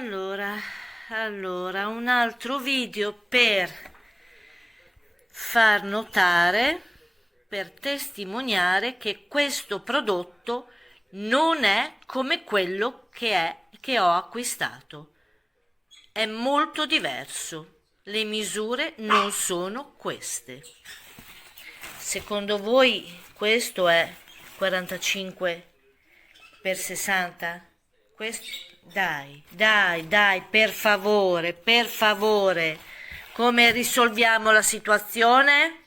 Allora, un altro video per far notare, per testimoniare che questo prodotto non è come quello che ho acquistato. È molto diverso. Le misure non sono queste. Secondo voi questo è 45 per 60? Dai, per favore. Come risolviamo la situazione?